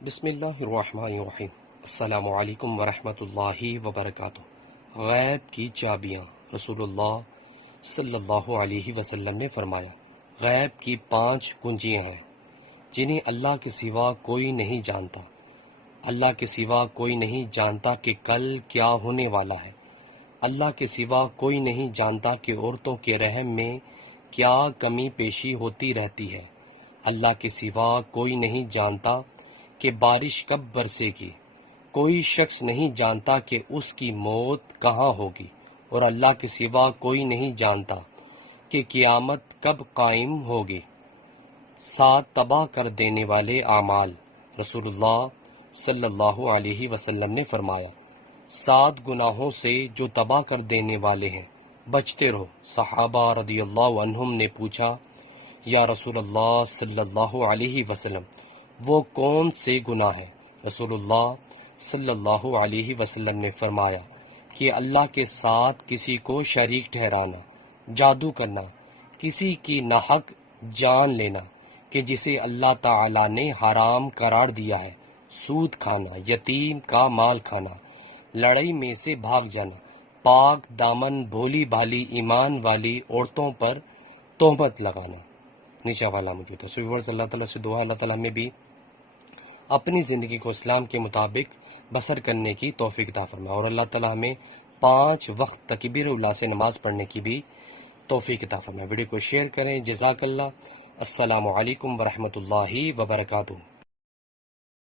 بسم اللہ الرحمن الرحیم۔ السلام علیکم ورحمۃ اللہ وبرکاتہ۔ غیب کی چابیاں۔ رسول اللہ صلی اللہ علیہ وسلم نے فرمایا، غیب کی 5 کنجیاں ہیں جنہیں اللہ کے سوا کوئی نہیں جانتا۔ اللہ کے سوا کوئی نہیں جانتا کہ کل کیا ہونے والا ہے۔ اللہ کے سوا کوئی نہیں جانتا کہ عورتوں کے رحم میں کیا کمی پیشی ہوتی رہتی ہے۔ اللہ کے سوا کوئی نہیں جانتا کہ بارش کب برسے گی۔ کوئی شخص نہیں جانتا کہ اس کی موت کہاں ہوگی، اور اللہ کے سوا کوئی نہیں جانتا کہ قیامت کب قائم ہوگی۔ 7 تباہ کر دینے والے اعمال۔ رسول اللہ صلی اللہ علیہ وسلم نے فرمایا، 7 گناہوں سے جو تباہ کر دینے والے ہیں، بچتے رہو۔ صحابہ رضی اللہ عنہم نے پوچھا، یا رسول اللہ صلی اللہ علیہ وسلم، وہ کون سے گناہ ہیں؟ رسول اللہ صلی اللہ علیہ وسلم نے فرمایا کہ اللہ کے ساتھ کسی کو شریک ٹھہرانا، جادو کرنا، کسی کی ناحق جان لینا کہ جسے اللہ تعالی نے حرام قرار دیا ہے، سود کھانا، یتیم کا مال کھانا، لڑائی میں سے بھاگ جانا، پاک دامن بھولی بھالی ایمان والی عورتوں پر تہمت لگانا۔ نیچا والا موجود ہے۔ سو ویورز، اللہ تعالیٰ سے دعا، اللہ تعالیٰ ہمیں بھی اپنی زندگی کو اسلام کے مطابق بسر کرنے کی توفیق عطا فرمائے، اور اللہ تعالیٰ ہمیں 5 وقت تکبیر اللہ سے نماز پڑھنے کی بھی توفیق عطا فرمائے۔ ویڈیو کو شیئر کریں۔ جزاک اللہ۔ السلام علیکم ورحمۃ اللہ وبرکاتہ۔